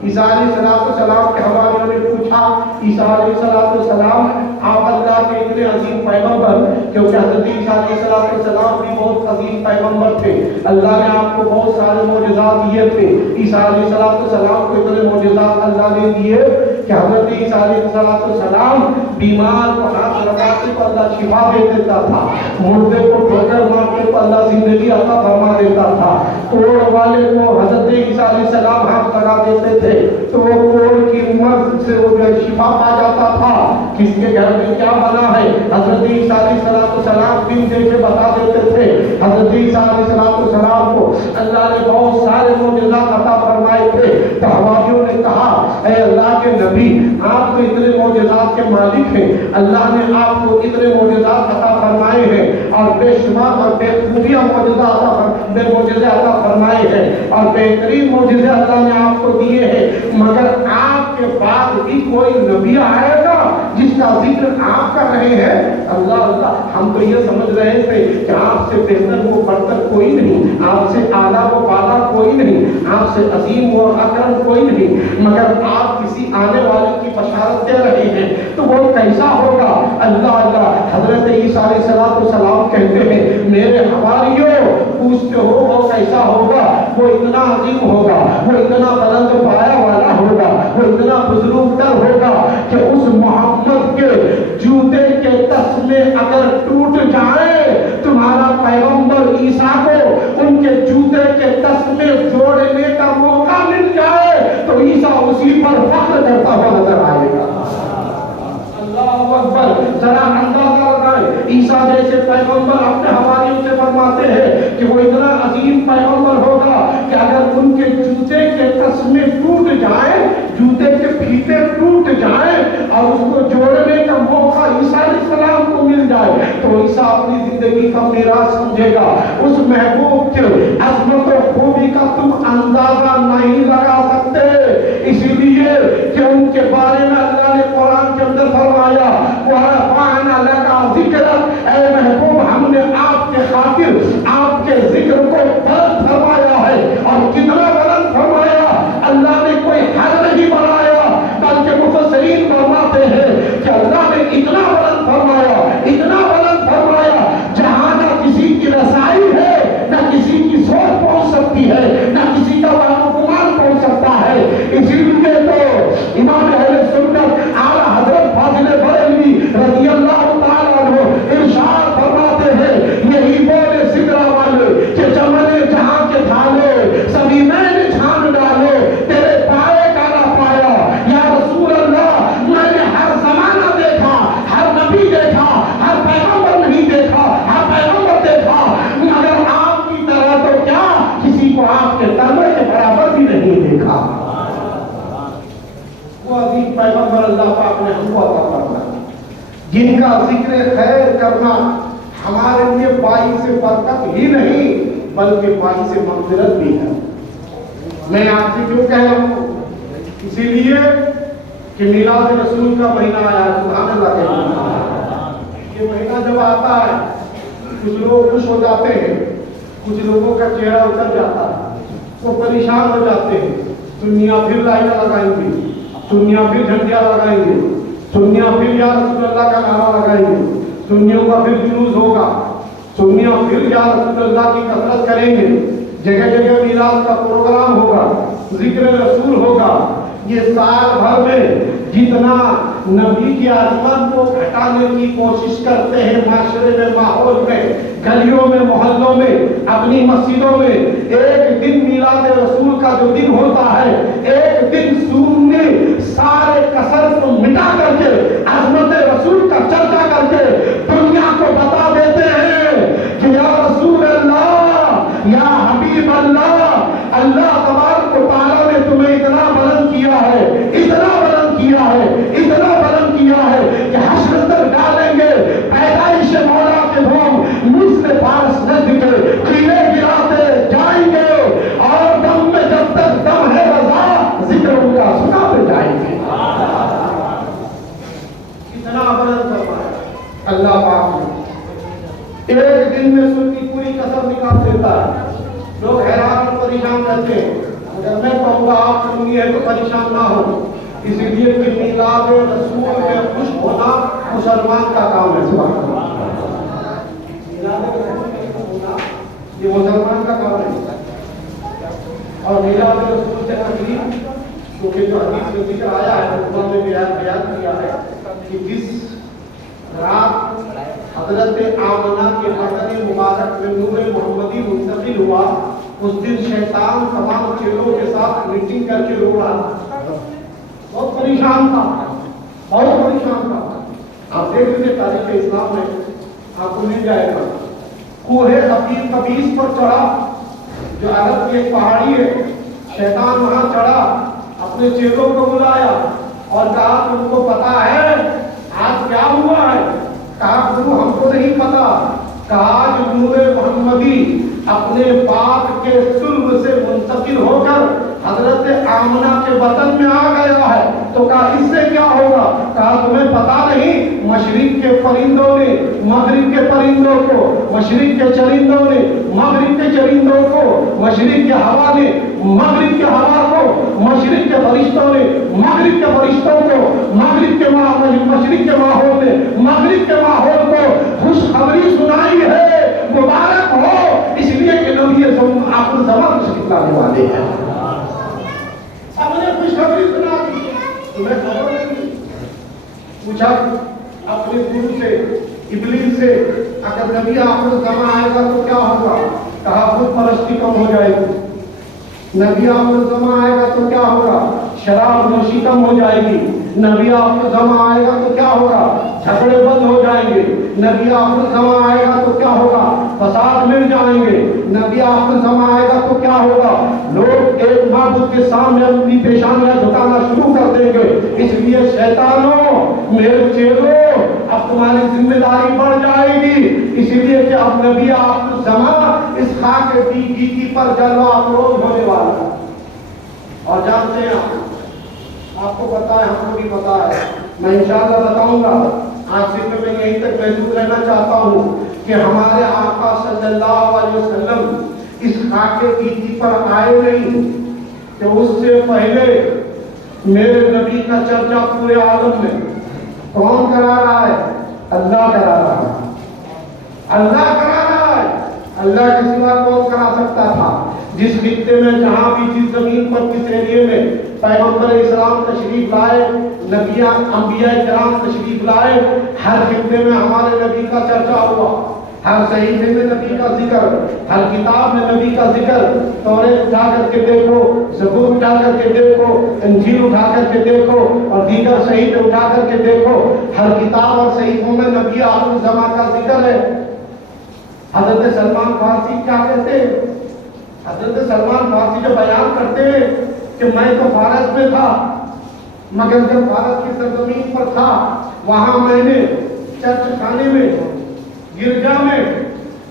عیسیٰ علیہ السلام کے حواریوں نے پوچھا، عیسیٰ علیہ السلام آپ اللہ کے اتنے عظیم پیغمبر، کیونکہ حضرت عیسیٰ علیہ السلام بھی بہت عظیم پیغمبر تھے، اللہ نے آپ کو بہت سارے معجزات دیے تھے۔ عیسیٰ علیہ السلام کو اتنے معجزات اللہ نے دیے کہ حضرت عیسیٰ علیہ السلام بیمار کو ہاتھ لگاتے تو اللہ شفا دے دیتا تھا، مردے کو ٹھوکر مارتے تو اللہ زندگی عطا فرما دیتا تھا، کوڑ والے کو حضرت عیسیٰ علیہ السلام ہاتھ لگا دیتے تھے تو وہ کوڑ کی مرض سے وہ شفا پا جاتا تھا۔ کس کے گھر میں کیا بنا ہے حضرت عیسیٰ علیہ السلام دن دے کے بتا دیتے تھے۔ حضرت عیسیٰ علیہ السلام کو اللہ نے بہت سارے معجزات عطا فرمائے تھے، تو حواریوں نے کہا اے اللہ کے نبی آپ تو اتنے معجزات کے مالک ہیں، اللہ نے آپ کو اتنے معجزات عطا فرمائے ہیں اور بے شمار اور بے خوبیاں معجزے عطا فرمائے ہیں اور بہترین معجزے اللہ نے آپ کو دیے ہیں، مگر آپ کے بعد بھی کوئی نبی آئے گا جس کا ذکر آپ کر رہے ہیں؟ اللہ ہم تو یہ سمجھ رہے تھے کہ آپ سے بہتر وہ برتر کوئی نہیں، آپ سے اعلیٰ و بالا کوئی نہیں، آپ سے عظیم و اکرم کوئی نہیں، مگر آپ کسی آنے والے کی بشارت دے رہے ہیں، تو وہ کیسا ہوگا؟ اللہ حضرت عیسیٰ علیہ السلام کہتے ہیں میرے حواریوں پوچھتے ہو وہ کیسا ہوگا؟ وہ اتنا عظیم ہوگا، وہ اتنا بلند پایا والا ہوگا، وہ اتنا بزرگ تر ہوگا کہ اس محمد کے جوتے کے تسمے اگر ٹوٹ جائے، تمہارا پیغمبر عیسیٰ کو ان کے جوتے کے تسمے جوڑنے کا موقع مل جائے تو عیسیٰ اسی پر فخر کرتا ہوا نظر آئے گا۔ اللہ اکبر، ذرا اندازہ لگائیں، عیسیٰ جیسے پیغمبر اپنے حواریوں سے فرماتے ہیں کہ وہ اتنا عظیم پیغمبر ہوگا کہ اگر ان کے جوتے کے تسمے ٹوٹ جائیں، جوتے کے پھیتے ٹوٹ جائیں اور اس کو جوڑنے کا موقع عیسیٰ علیہ السلام کو مل جائے تو عیسیٰ اپنی زندگی کا میراث سمجھے گا۔ اس محبوب کے عظمت و خوبی کا تم اندازہ نہیں لگا سکتے، اسی لیے کہ ان کے بارے میں اللہ نے قرآن کے اندر فرمایا وَرَفَعْنَا لَكَ ذِكْرَكَ، اے محبوب ہم نے آپ کے خاطر آپ کے ذکر کو بلند فرمایا ہے، اور کتنا بلند فرمایا؟ اللہ نے کوئی حد نہیں بنایا، بلکہ مفسرین فرماتے ہیں کہ اللہ نے اتنا بلند فرمایا، اتنا بلند فرمایا جہاں نہ کسی کی رسائی ہے، نہ کسی کی سوچ پہنچ سکتی ہے، نہ کسی کا گمان پہنچ سکتا ہے۔ اسی لیے تو امام اہل سنت اعلیٰ حضرت فاضل بریلوی رضی اللہ تعالیٰ عنہ ارشاد فرماتے ہیں، یہی بولے سدرا والے کہ چمنے جہاں کے تھالے سبھی میں نے چھان ڈالے، تیرے پائے کا نہ پایا یا رسول اللہ، میں نے ہر زمانہ دیکھا، ہر نبی دیکھا، ہر پیغمبر نہیں دیکھا، ہر پیغمبر دیکھا، مگر آپ کی طرح تو کیا کسی کو آپ کے تربے کے برابر بھی نہیں دیکھا۔ وہ عظیم پیغمبر اللہ پاک نے ہم کو عطا فرمایا جن کا ذکر خیر کرنا ہمارے لیے باعث برکت ہی نہیں بلکہ باعث مغفرت بھی ہے۔ میں آپ سے کیوں کہہ رہا ہوں؟ اسی لیے کہ میلاد رسول کا مہینہ آیا، سبحان اللہ کہتے ہیں، یہ مہینہ جب آتا ہے کچھ لوگ خوش ہو جاتے ہیں، کچھ لوگوں کا چہرہ اتر جاتا ہے، وہ پریشان ہو جاتے ہیں، سنیاں پھر لائنیں لگائیں گے، سنیاں پھر جھنڈیاں لگائیں گے، سنیاں پھر یا رسول اللہ کا نعرہ لگائیں گے، سنیوں کا پھر جلوس ہوگا، سنیاں پھر یا رسول اللہ کی کثرت کریں گے، جگہ جگہ میلاد کا پروگرام ہوگا، ذکر رسول ہوگا۔ یہ سال بھر میں جتنا نبی کی عظمت کو گھٹانے کی کوشش کرتے ہیں معاشرے میں، ماحول میں، گلیوں میں، محلوں میں، اپنی مسجدوں میں، ایک دن میلاد رسول کا جو دن ہوتا ہے، ایک دن سننے سارے کثر کو مٹا کر کے عظمت رسول کا چرچا کر کے دنیا کو بتا دیتے ہیں کہ یا رسول اللہ، یا حبیب اللہ، اللہ تبارک و تعالیٰ نے تمہیں اتنا بلند کیا ہے، اتنا بلند کیا ہے، اتنا بلند کیا ہے کہ حشر تک ڈالیں گے پیدائش مولا کے دھوم مثل فارس نجد کے قلعے گراتے جائیں گے، اور دم میں جب تک دم ہے رضا ذکر ان کا سناتے جائیں گے۔ ایک دن میں سود کی پوری قسم نکال دیتا ہے. لوگ حیران اور پریشان رہتے ہیں. اگر میں کہوں گا آپ سنی ہے تو پریشان نہ ہو. اسی لیے کہ میلاد رسول میں خوش ہونا مسلمان کا کام ہے. سبحان اللہ. میلاد رسول میں خوش ہونا یہ مسلمان کا کام ہے. اور میلاد رسول سے تقریب کیونکہ جو حدیث میں ذکر آیا ہے علماء نے بیان کیا ہے کہ جس رات حضرت آمنہ کے بدن مبارک میں نور محمدی منتقل ہوا اس دن شیطان تمام چیزوں کے ساتھ میٹنگ کر کے رو رہا تھا. بہت پریشان تھا, بہت پریشان تھا. آپ دیکھ لیجیے تاریخ اسلام میں آپ کو مل جائے گا. کوہ قبیس پر چڑھا جو عرب کی ایک پہاڑی ہے. شیطان وہاں چڑھا, اپنے چیلوں کو بلایا اور کہا تم کو پتا ہے آج کیا ہوا ہے؟ کہا گرو ہم کو نہیں پتا. کہا جو نور محمدی اپنے باپ کے صلب سے منتقل ہو کر حضرت آمنہ کے وطن میں آ گیا ہے. تو کہا اس سے کیا ہوگا؟ کہا تمہیں پتا نہیں مشرق کے پرندوں نے مغرب کے پرندوں کو, مشرق کے چرندوں نے مغرب کے چرندوں کو, مشرق کے ہوا نے مغرب کے ہوا کو, مشرق کے فرشتوں نے مغرب کے فرشتوں کو, مغرب کے مشرق کے ماحول نے مغرب کے ماحول کو خوشخبری سنائی ہے. مبارک ہو, اس لیے کہ نبی آپ زمان تشریف لانے والے ہیں. اب نے خوشخبری سنا دی, تمہیں خبر نہیں. پوچھا اپنے گرو سے, ابلیس سے, اگر نبی آخر زمان آئے گا تو کیا ہوگا؟ کہا خود پرستی کم ہو جائے گی. نبی آخر زمان آئے گا تو کیا ہوگا؟ شراب نوشی کم ہو جائے گی. نبی آخر زمان آئے گا تو کیا ہوگا؟ جھگڑے بند ہو جائیں گے. نبی آخر زمان آئے گا تو کیا ہوگا؟ فساد مل جائیں گے. نبی آخر زمان آئے گا تو کیا ہوگا؟ لوگ ایک معبود کے سامنے اپنی پیشانیاں جھکانا شروع کر دیں گے. اس لیے شیطانوں, میرے چیلوں, اب تمہاری ذمہ داری بڑھ جائے گی. اسی لیے کہ اب نبی آخر زمان اس خاک گیتی پر جلوہ افروز ہونے والا ہے. اور جانتے ہیں آپ کو پتا ہے, ہم کو بھی پتا ہے, میں انشاءاللہ بتاؤں گا. آج سے میں یہیں تک محدود رہنا چاہتا ہوں کہ ہمارے آقا صلی اللہ علیہ وسلم اس خاک گیتی پر آئے نہیں کہ اس سے پہلے میرے نبی کا چرچا پورے عالم میں کون کرا رہا ہے؟ اللہ کرا رہا ہے. اللہ کرا رہا ہے. اللہ کے سوا کون کرا سکتا تھا؟ جس خطے میں جہاں بھی, جس زمین پر, کس ایریے میں پیغمبر اسلام تشریف لائے, نبیاں انبیاء کرام تشریف لائے, ہر خطے میں ہمارے نبی کا چرچا ہوا. ہر صحیفے میں نبی کا ذکر, ہر کتاب میں نبی کا ذکر. توریت اٹھا کر کے دیکھو, زبور اٹھا کر کے دیکھو, انجیل اٹھا کر کے دیکھو, اور دیگر صحیفے اٹھا کر کے دیکھو, ہر کتاب اور صحیفوں میں نبی آخر زمان کا ذکر ہے. حضرت سلمان فارسی کیا کہتے ہیں؟ حضرت سلمان فارسی جو بیان کرتے ہیں کہ میں تو فارس میں تھا, مگر جب فارس کی سرزمین پر تھا وہاں میں نے چرچ خانے میں, گرجا میں,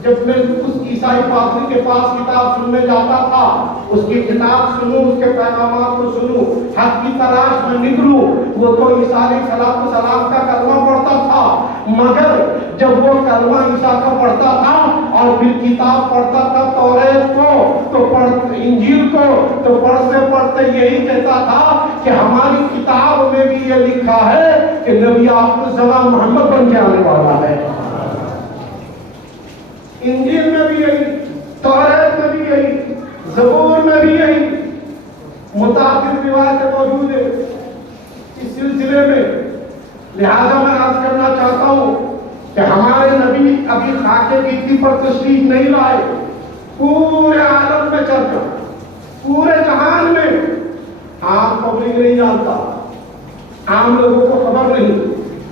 جب میں اس عیسائی پادری کے پاس کتاب سننے جاتا تھا, اس کی کتاب سنوں, اس کے پیغامات کو سنوں, حق کی تلاش میں نکلوں, وہ تو عیسیٰ علیہ السلام کا کلمہ پڑھتا تھا. مگر جب وہ کلمہ عیسیٰ کا پڑھتا تھا اور پھر کتاب پڑھتا تھا توریت کو, تو انجیل کو, تو پڑھتے پڑھتے یہی کہتا تھا کہ ہماری کتاب میں بھی یہ لکھا ہے کہ نبی آخر زمان محمد بن کے آنے والا ہے. انجیل میں بھی یہی, توریت میں بھی یہی, زبور میں بھی یہی. متعدد روایتیں موجود ہیں اس سلسلے میں. لہذا میں عرض کرنا چاہتا ہوں کہ ہمارے نبی ابھی خاک گیتی پر تشریف نہیں لائے. پورے عالم میں چرچا, پورے جہان میں. عام پبلک نہیں جانتا, عام لوگوں کو خبر نہیں,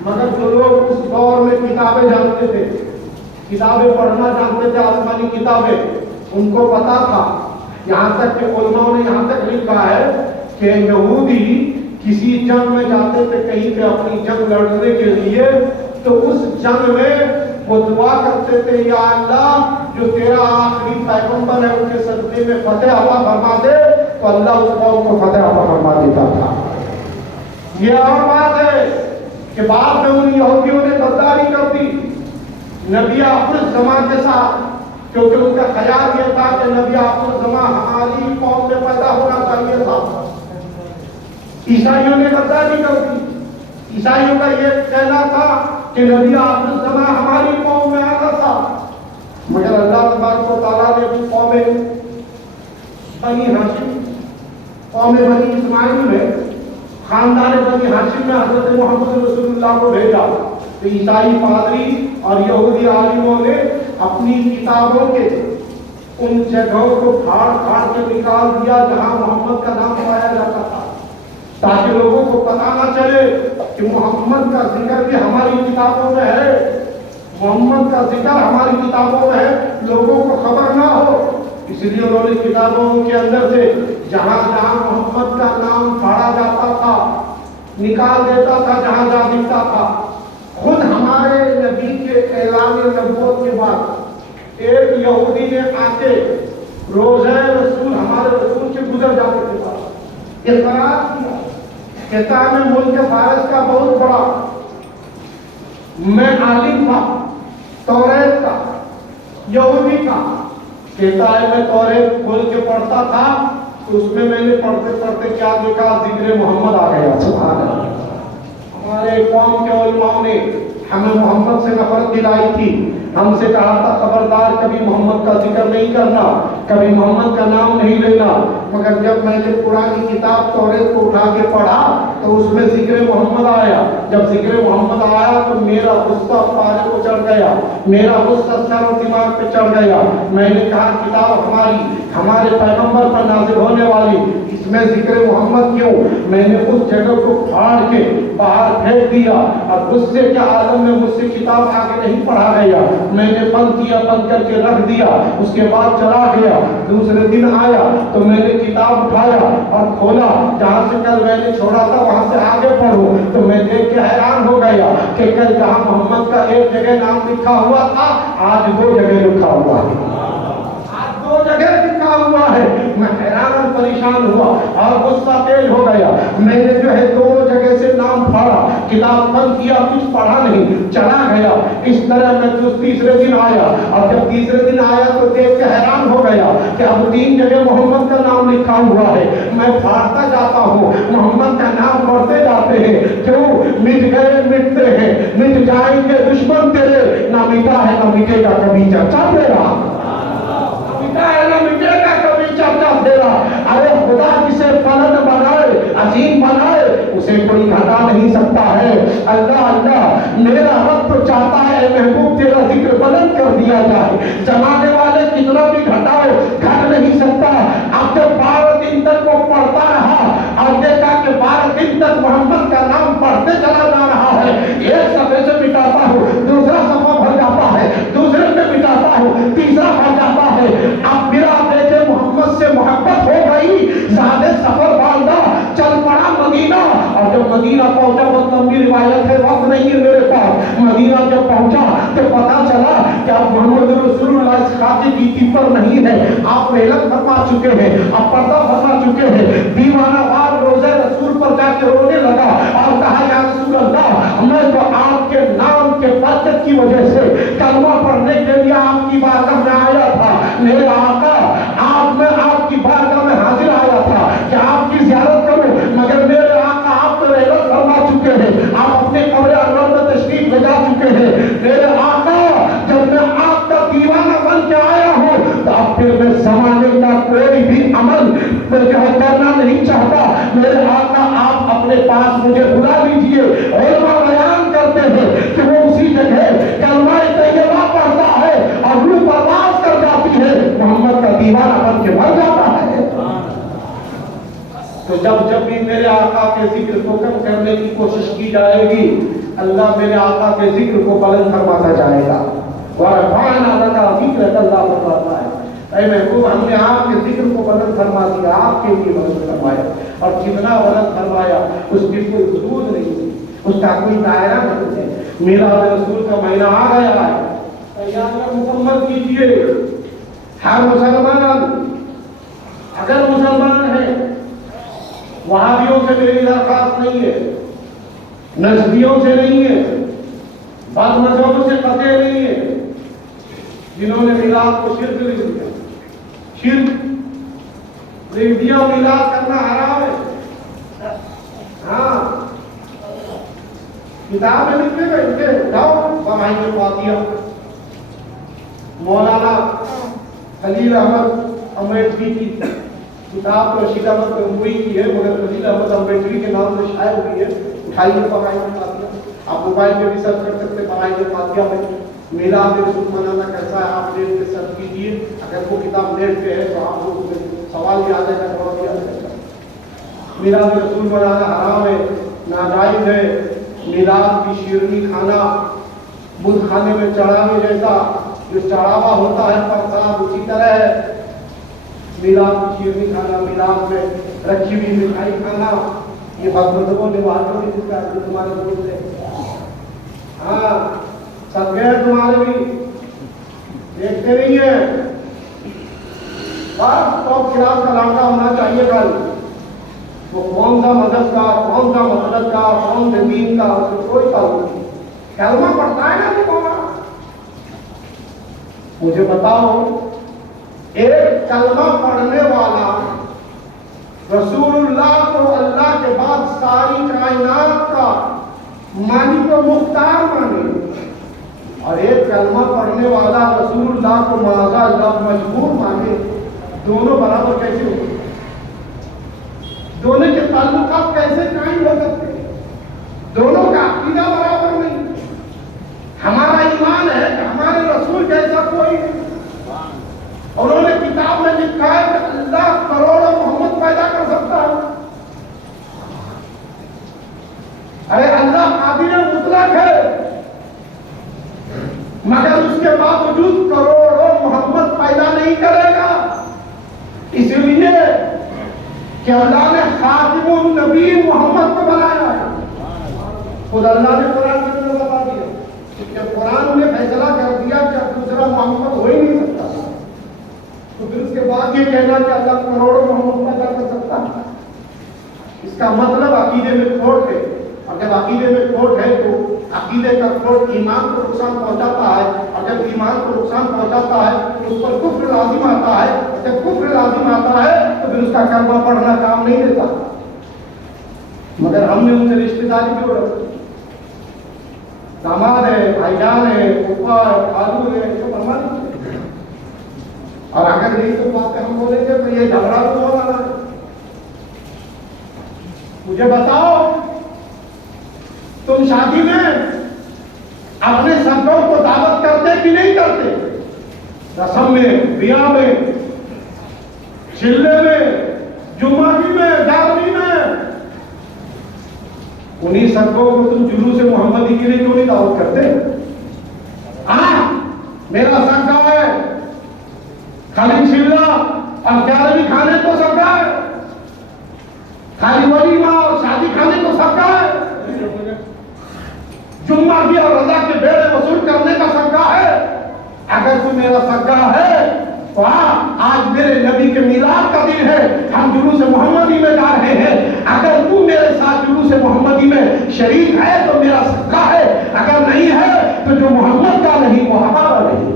مگر جو لوگ اس دور میں کتابیں جانتے تھے, کتابیں پڑھنا جانتے تھے, آسمانی کتابیں, ان کو پتا تھا. یہاں تک کہ علماء نے یہاں تک لکھا ہے کہ یہودی کسی جنگ میں جاتے تھے کہیں پہ اپنی جنگ لڑنے کے لیے, تو اس جنگ میں وہ دعا کرتے تھے, یا اللہ جو تیرا آخری پیغمبر ہے ان کے صدقے میں فتح عطا فرما دے, تو اللہ اس قوم کو فتح عطا فرما دیتا تھا. یہ اور بات ہے کہ بعد میں ان یہودیوں نے غداری کر دی, نبی آخر الزمان کے ساتھ، کیونکہ ان کا خیال یہ تھا کہ نبی آخر الزمان ہماری قوم میں پیدا ہونا چاہیے تھا۔ عیسائیوں نے غداری کر دی، عیسائیوں کا یہ کہنا تھا کہ نبی آخر الزمان ہماری قوم میں آنا تھا، مگر اللہ تبارک و تعالیٰ نے قوم بنی ہاشم، قوم بنی اسماعیل میں، خاندان بنی ہاشم میں حضرت محمد رسول اللہ کو بھیجا۔ تو عیسائی پادری اور یہودی عالموں نے اپنی کتابوں کے ان جگہوں کو پھاڑ پھاڑ کے نکال دیا جہاں محمد کا نام پایا جاتا تھا، تاکہ لوگوں کو پتہ نہ چلے کہ محمد کا ذکر بھی ہماری کتابوں میں ہے، محمد کا ذکر ہماری کتابوں میں ہے، لوگوں کو خبر نہ ہو۔ اس لیے انہوں نے کتابوں کے اندر سے جہاں جہاں محمد کا نام پھاڑا جاتا تھا نکال دیتا تھا، جہاں جہاں دکھتا تھا۔ خود ہمارے نبی کے اعلان نبوت کے بعد ایک یہودی نے آ کے روزہ رسول ہمارے رسول کے گزر جانے کے بعد اعتراض کیا، کہتا ہے میں ملک فارس کا بہت بڑا، میں عالم تھا توریت کا، یہودی کا، کہتا ہے میں توریت کھول کے پڑھتا تھا تو اس میں نے پڑھتے پڑھتے کیا دیکھا، ذکر محمد آ گیا۔ سبحان اللہ۔ ہمارے قوم کے علماء نے ہمیں محمد سے نفرت دلائی تھی، ہم سے کہا تھا خبردار کبھی محمد کا ذکر نہیں کرنا، کبھی محمد کا نام نہیں لینا، مگر جب میں نے پرانی کتاب توریت کو اٹھا کے پڑھا تو اس میں ذکر محمد آیا۔ جب ذکر محمد آیا تو میرا غصہ پارے کو چڑھ گیا، میرا غصہ سر و دماغ پہ چڑھ گیا۔ میں نے کہا کتاب ہمارے پیغمبر پر نازل ہونے والی، اس میں ذکر محمد کیوں؟ میں نے اس جگہ کو پھاڑ کے باہر پھینک دیا، اور غصے کے عالم میں مجھ سے کتاب آگے نہیں پڑھا گیا، میں نے بند کر کے رکھ دیا۔ اس کے بعد چلا گیا، دوسرے دن آیا تو میں نے کتاب اٹھایا اور کھولا، جہاں سے کل میں نے چھوڑا تھا وہاں سے آگے پڑھوں تو میں دیکھ کے حیران ہو گیا کہ کل جہاں محمد کا ایک جگہ نام لکھا ہوا تھا آج 2 جگہ لکھا ہوا ہے، آج 2 جگہ لکھا ہوا ہے۔ میں حیران اور پریشان ہوا اور غصہ تیز ہو گیا، میں نے جو ہے 2 جگہ سے نام پھاڑا، کتاب بند کیا، کچھ پڑھا نہیں، چلا گیا۔ اس طرح میں تیسرے دن آیا، اور جب تیسرے دن آیا تو دیکھ کے حیران ہو گیا کہ اب 3 جگہ محمد کا نام لکھا ہوا ہے۔ میں پھاڑتا جاتا ہوں، محمد کا نام پڑھتے جاتے ہیں، کیوں؟ مٹ گئے مٹتے ہیں، مٹ جائیں گے دشمن تیرے، نہ مٹا ہے نہ مٹے گا کبھی چرچا تیرا، مٹا ہے نہ مٹے گا کبھی چرچا تیرا۔ ارے خدا جسے بلند بنائے، عظیم بنائے، اسے کوئی گھٹا نہیں سکتا ہے۔ اللہ اللہ، میرا رب تو چاہتا ہے اے محبوب تیرا ذکر بلند کر دیا جائے، زمانے والے کتنا بھی گھٹاؤ گھٹ نہیں سکتا۔ اب جب 12 دن تک وہ پڑھتا رہا اور دیکھا کہ 12 دن تک محمد کا نام پڑھتے چلا جا رہا ہے، ایک صفحے سے مٹاتا ہوں، دوسرا صفحہ بھر جاتا ہے، دوسرے میں مٹاتا ہوں، تیسرا بھر جاتا ہے۔ اب میرا بیٹے محمد سے محبت ہو گئی، زیادہ سفر باندھا، چل پڑا مدینہ۔ اور جب مدینہ پہنچا، بہت لمبی روایت ہے، وقت نہیں ہے میرے پاس، مدینہ جب پہنچا تو پتا چلا کہ اب محمد رسول اللہ اس خاکی گیتی پر نہیں ہے، آپ محنت فرما چکے ہیں، آپ پردہ فرما چکے ہیں۔ دیوانہ وار روزہ رسول پر جا کے رونے لگا اور کہا یا رسول اللہ، میں تو آپ کے نام کے برکت کی وجہ سے کلمہ پڑھنے کے لیے آپ کی بارگاہ میں آیا تھا، میرے آقا میں آپ کی بارگاہ میں حاضر آیا تھا کہ آپ کی زیارت کروں، مگر میرے آقا آپ تو رحمت فرما چکے ہیں، آپ اپنے قبر انور میں تشریف لے جا چکے ہیں۔ میرے آقا جب میں آپ کا دیوانہ بن کے آیا ہوں تو اب پھر میں زمانے کا کوئی بھی عمل جو ہے کرنا نہیں چاہتا، میرے آقا آپ اپنے پاس مجھے بلا لیجئے۔ علماء بیان کرتے ہیں کہ وہ اسی جگہ کلمہ طیبہ پڑھتا ہے اور روح پرواز کر جاتی ہے، محمد کا دیوانہ بن کے مر جاتا ہے۔ تو جب بھی میرے آقا کے ذکر کو کم کرنے کی کوشش کی جائے گی، اللہ میرے آقا کے ذکر کو بلند فرماتا جائے گا۔ وَرَفَعْنَا لَكَ ذِكْرَكَ، اللہ فرماتا ہے اے محبوب ہم نے آپ کے ذکر کو بلند فرما دیا، آپ کے لیے بلند فرمایا، اور کتنا بلند فرمایا اس کی کوئی حدود نہیں، اس کا کوئی دائرہ نہیں ہے۔ میلاد رسول کا مہینہ آ گیا ہے، تیاریاں مکمل کیجیے۔ ہر مسلمان اگر مسلمان ہے، وہابیوں سے میری درخواست نہیں ہے، نجدیوں سے نہیں ہے، بعض مذہبوں سے قطع نہیں ہے، جنہوں نے میلاد کو شرک لکھ دیا، شرک لکھ دیا، میلاد کرنا حرام ہے۔ ہاں کتاب میں لکھے گا، ان کے اٹھاؤ فرمائیں فاتحہ۔ مولانا خلیل احمد امبیڈکری کی کتاب تو رشید احمد گنگوئی کی ہے، مگر خلیل احمد امبیڈکری کے نام سے شائع ہوئی ہے، اٹھائیے فرمائیں فاتحہ۔ آپ موبائل پہ بھی سرچ کر سکتے فرمائیں فاتحہ میں میلاد رسول منانا کیسا ہے، آپ نیٹ پہ سرچ کیجیے۔ اگر وہ کتاب نیٹ پہ ہے تو آپ کو سوال یاد ہے، جواب یاد ہے۔ میلاد رسول منانا حرام ہے، ناجائز ہے۔ میلاد کی شیرنی کھانا بدھ خانے میں چڑھانے جیسا جو چڑھاوا ہوتا ہے پرساد، اسی طرح ہے میلاد کی شیرنی کھانا، میلاد میں رکھی ہوئی مٹھائی کھانا، یہ بدمزوں نے باتوں نے جس کا تمہارے دوست ہے۔ ہاں سب گئے تمہارے بھی دیکھتے نہیں ہیں، بس ٹاپ کلاس کا لڑکا ہونا چاہیے کل، وہ کون سا مذہب کا، کون سا مسلک کا، کون سے دین کا، اس کو کوئی تعلق نہیں، کلمہ پڑھتا ہے نا تمہارا۔ مجھے بتاؤ ایک کلمہ پڑھنے والا رسول اللہ کو اللہ کے بعد ساری کائنات کا مالک و مختار مانے، اور ایک کلمہ پڑھنے والا رسول اللہ کو معاذ اللہ مجبور مانے، دونوں برابر کیسے ہو سکتے؟ دونوں کے تعلقات کیسے قائم ہو سکتے؟ دونوں کا عقیدہ برابر نہیں۔ ہمارا ایمان ہے کہ ہمارے رسول جیسا کوئی نہیں۔ انہوں نے کتاب میں لکھا ہے کہ اللہ کروڑوں محمد پیدا کر سکتا ہے۔ ارے اللہ قادر مطلق ہے، مگر اس کے باوجود کروڑوں محمد پیدا نہیں کرے گا، اس لیے کہ اللہ نے خاتم النبی محمد کو بنایا ہے۔ خود اللہ نے قرآن میں بتا دیا کہ قرآن نے فیصلہ کر دیا کہ اب دوسرا محمد ہو ہی نہیں سکتا، تو پھر اس کے بعد یہ کہنا کہ اللہ کروڑوں محمد پیدا کر سکتا ہے، اس کا مطلب عقیدے میں کھوٹ ہے۔ اور جب عقیدے میں کھوٹ ہے تو عقیدے کا کھوٹ ایمان کو نقصان پہنچاتا ہے، اور جب ایمان کو نقصان پہنچاتا ہے تو اس پر کفر لازم آتا ہے، اور جب کفر لازم آتا ہے تو پھر اس کا کلمہ پڑھنا کام نہیں دیتا۔ مگر ہم نے ان سے رشتے داری کیوں رکھی؟ داماد ہے، بھائی جان ہے، پھپھا ہے، خالو ہے، جو فرما دیجیے۔ اور اگر یہی تو باتیں ہم بولیں گے تو یہ جھگڑا تو ہو رہا ہے۔ مجھے بتاؤ تم شادی میں اپنے سبوں کو دعوت کرتے کہ نہیں کرتے؟ رسم میں، بیاہ میں، چلے میں، جمعہ میں، جاگری میں، انہی سبوں کو تم جلوس محمدی کے لیے کیوں نہیں دعوت کرتے؟ ہاں میرا سکا ہے خالی چلہ اور گیارہویں کھانے کو سکا ہے، خالی ولیمہ اور شادی کھانے کو سکا ہے، جمعہ کی اور رضا کے بیڑے وصول کرنے کا سکا ہے۔ اگر تو میرا سکا ہے تو آج میرے نبی کے میلاد کا دن ہے، ہم جلوس محمدی میں جا رہے ہیں، اگر تو میرے ساتھ جلوس محمدی میں شریک ہے تو میرا سکا ہے، اگر نہیں ہے تو جو محمد کا نہیں وہ ہمارا نہیں۔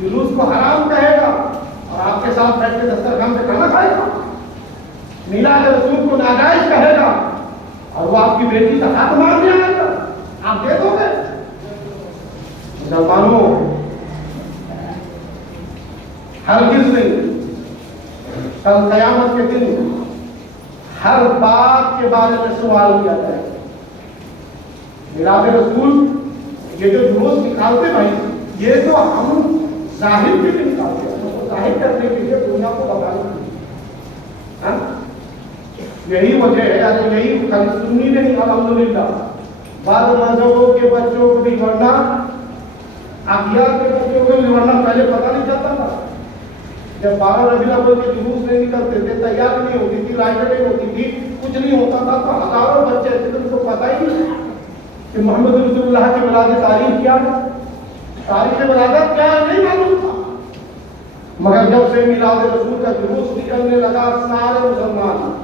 جلوس کو حرام کہے گا اور آپ کے ساتھ بیٹھ کے دسترخوان پہ کھانا کھائے گا، میلاد رسول کو ناجائز کہے گا اور وہ آپ کی بیٹی کا ہاتھ مارنے آئے گا، آپ دے دو گے؟ مسلمانوں ہرگز نہیں، کل قیامت کے دن ہر بات کے بارے میں سوال کیا جائے گا۔ میلاد رسول یہ جو جلوس نکالتے بھائی، یہ تو ہم ظاہر کے لیے نکالتے ہیں، ظاہر کرنے کے لیے دنیا کو بتانے کے لیے، یہی وجہ ہے، یعنی یہی خالی سنی نہیں، الحمدللہ بعض مذہبوں کے بچوں کو بھی، ورنہ اغیار کے بچوں کو بھی، ورنہ پہلے پتہ نہیں چلتا تھا، جب 12 ربیع الاول کے جلوس نہیں نکلتے تھے، تیاری نہیں ہوتی تھی، رائٹیں نہیں ہوتی تھی، کچھ نہیں ہوتا تھا، تو ہزاروں بچے ایسے تھے ان کو پتہ ہی نہیں کہ محمد رسول اللہ کی ولادت تاریخ کیا ہے، تاریخ ولادت کیا ہے نہیں معلوم تھا۔ مگر جب سے میلاد رسول کا جلوس نکلنے لگا، سارے مسلمان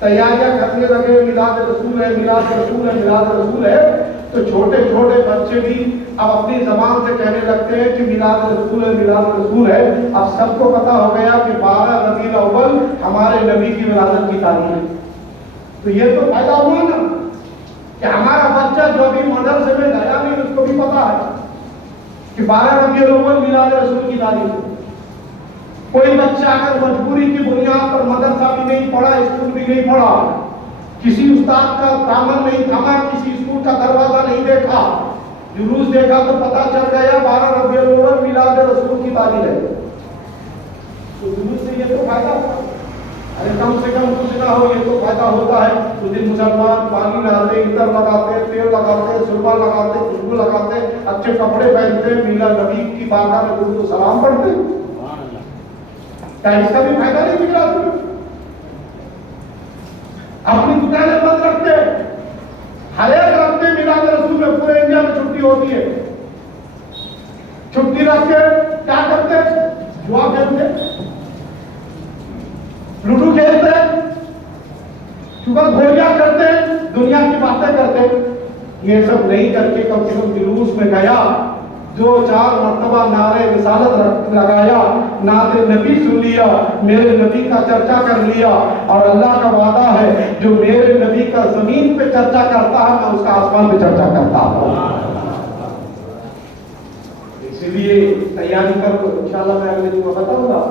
تیاریاں کرنے لگے، میلاد رسول ہے، میلاد رسول ہے، میلاد رسول ہے، تو چھوٹے چھوٹے بچے بھی اب اپنی زبان سے کہنے لگتے ہیں کہ میلاد رسول ہے، میلاد رسول ہے۔ اب سب کو پتا ہو گیا کہ 12 ربیع الاول ہمارے نبی کی ولادت کی تاریخ ہے۔ تو یہ تو فائدہ ہوا نا کہ ہمارا بچہ جو ابھی مدرسے میں گیا نہیں اس کو بھی پتا ہے کہ 12 ربیع الاول میلاد رسول کی تاریخ ہے۔ کوئی بچہ اگر مجبوری کی بنیاد پر مدرسہ بھی نہیں پڑھا، اسکول بھی نہیں پڑھا، کسی استاد کا دامن نہیں تھاما، کسی اسکول کا دروازہ نہیں دیکھا، جلوس دیکھا تو پتا چل گیا 12 ربیع الاول میلاد رسول کی تاریخ ہے، تو جلوس سے یہ تو فائدہ ہوتا ہے۔ ارے کم سے کم کچھ نہ ہو یہ تو فائدہ ہوتا ہے۔ اس دن مسلمان پانی لاتے، عطر لگاتے، تیل لگاتے، سرما لگاتے، خوشبو لگاتے، اچھے کپڑے پہنتے، میلاد نبی کی بارگاہ میں درود و سلام پڑھتے۔ کیا اس کا بھی فائدہ نہیں مل رہا تمہیں؟ اپنی دکانیں بند رکھتے، ہر ایک رکھتے میلاد رسول میں، پورے انڈیا میں چھٹی ہوتی ہے، چھٹی رکھ کے کیا کرتے؟ جوا کھیلتے، لوڈو کھیلتے، صبح گولیاں کرتے، دنیا کی باتیں کرتے۔ یہ سب نہیں کر کے کم سے کم جلوس میں گیا، 2-4 مرتبہ نعرے رسالت لگایا، نعت نبی سن لیا، میرے نبی کا چرچا کر لیا، اور اللہ کا وعدہ ہے جو میرے نبی کا زمین پہ چرچا کرتا ہے میں اس کا آسمان پہ چرچا کرتا ہوں۔ اسی لیے تیاری کر لو، انشاءاللہ میں اگلے دن بتاؤں گا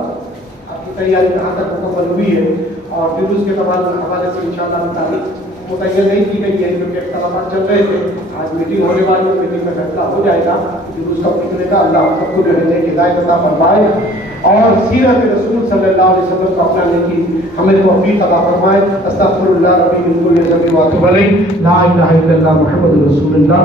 آپ کی تیاری کہاں تک مکمل ہوئی ہے، اور جلوس کے حوالے سے انشاءاللہ تاریخ متعین نہیں کی گئی ہے کیونکہ اختلافات چل رہے تھے۔ آج میٹنگ ہونے والی ہے، میٹنگ میں فیصلہ ہو جائے گا جلوس کا نکلنے کا۔ اللہ سب کو رہنے کی ہدایت عطا فرمائے اور سیرت رسول صلی اللہ علیہ وسلم کو اپنانے کی ہمیں توفیق عطا فرمائے۔ استغفر اللہ ربی من کل ذنب و اتوب الیہ، لا الہ الا اللہ محمد رسول اللہ۔